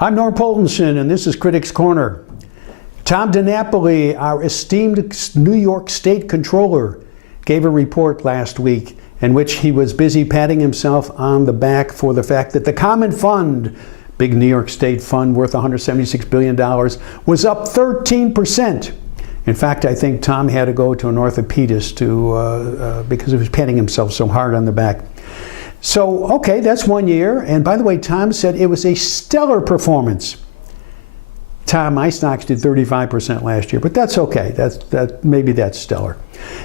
I'm Norm Poltenson, and this is Critics Corner. Tom DiNapoli, our esteemed New York State Comptroller, gave a report last week in which he was busy patting himself on the back for the fact that the Common Fund, big New York State fund worth $176 billion, was up 13%. In fact, I think Tom had to go to an orthopedist because he was patting himself so hard on the back. So, okay, that's 1 year. And by the way, Tom said it was a stellar performance. Tom, my stocks did 35% last year, but that's okay. Maybe that's stellar.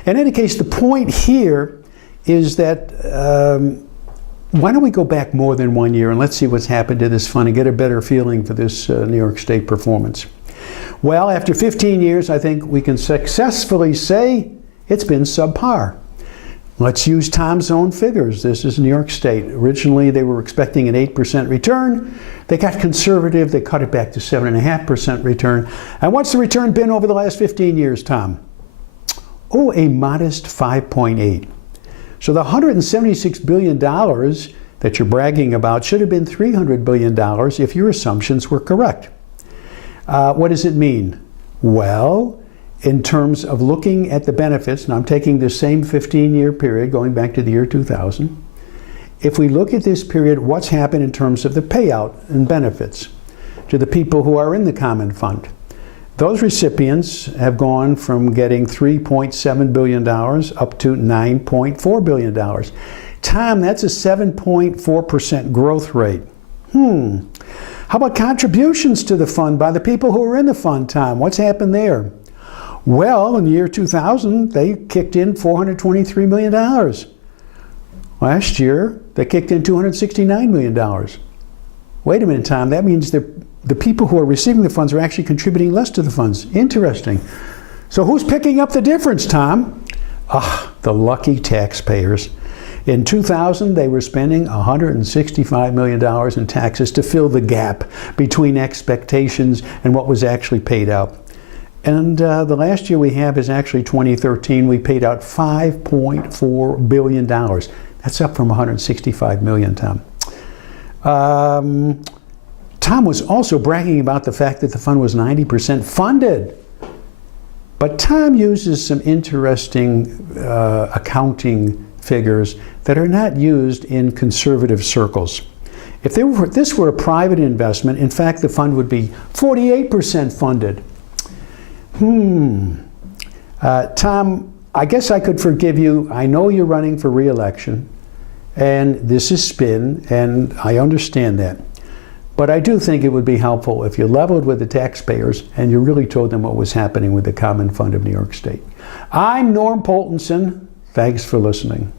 In any case, the point here is that why don't we go back more than 1 year and let's see what's happened to this fund and get a better feeling for this New York State performance. Well, after 15 years, I think we can successfully say it's been subpar. Let's use Tom's own figures. This is New York State. Originally, they were expecting an 8% return. They got conservative. They cut it back to 7.5% return. And what's the return been over the last 15 years, Tom? Oh, a modest 5.8. So the $176 billion that you're bragging about should have been $300 billion if your assumptions were correct. What does it mean? Well, in terms of looking at the benefits, and I'm taking the same 15-year period going back to the year 2000, if we look at this period, what's happened in terms of the payout and benefits to the people who are in the Common Fund? Those recipients have gone from getting $3.7 billion up to $9.4 billion. Tom, that's a 7.4% growth rate. How about contributions to the fund by the people who are in the fund, Tom? What's happened there? Well, in the year 2000, they kicked in $423 million. Last year, they kicked in $269 million. Wait a minute, Tom, that means the people who are receiving the funds are actually contributing less to the funds. Interesting. So who's picking up the difference, Tom? The lucky taxpayers. In 2000, they were spending $165 million in taxes to fill the gap between expectations and what was actually paid out. And the last year we have is actually 2013. We paid out $5.4 billion. That's up from $165 million, Tom. Tom was also bragging about the fact that the fund was 90% funded. But Tom uses some interesting accounting figures that are not used in conservative circles. If this were a private investment, in fact, the fund would be 48% funded. Tom, I guess I could forgive you. I know you're running for re-election, and this is spin, and I understand that. But I do think it would be helpful if you leveled with the taxpayers and you really told them what was happening with the Common Fund of New York State. I'm Norm Poltenson. Thanks for listening.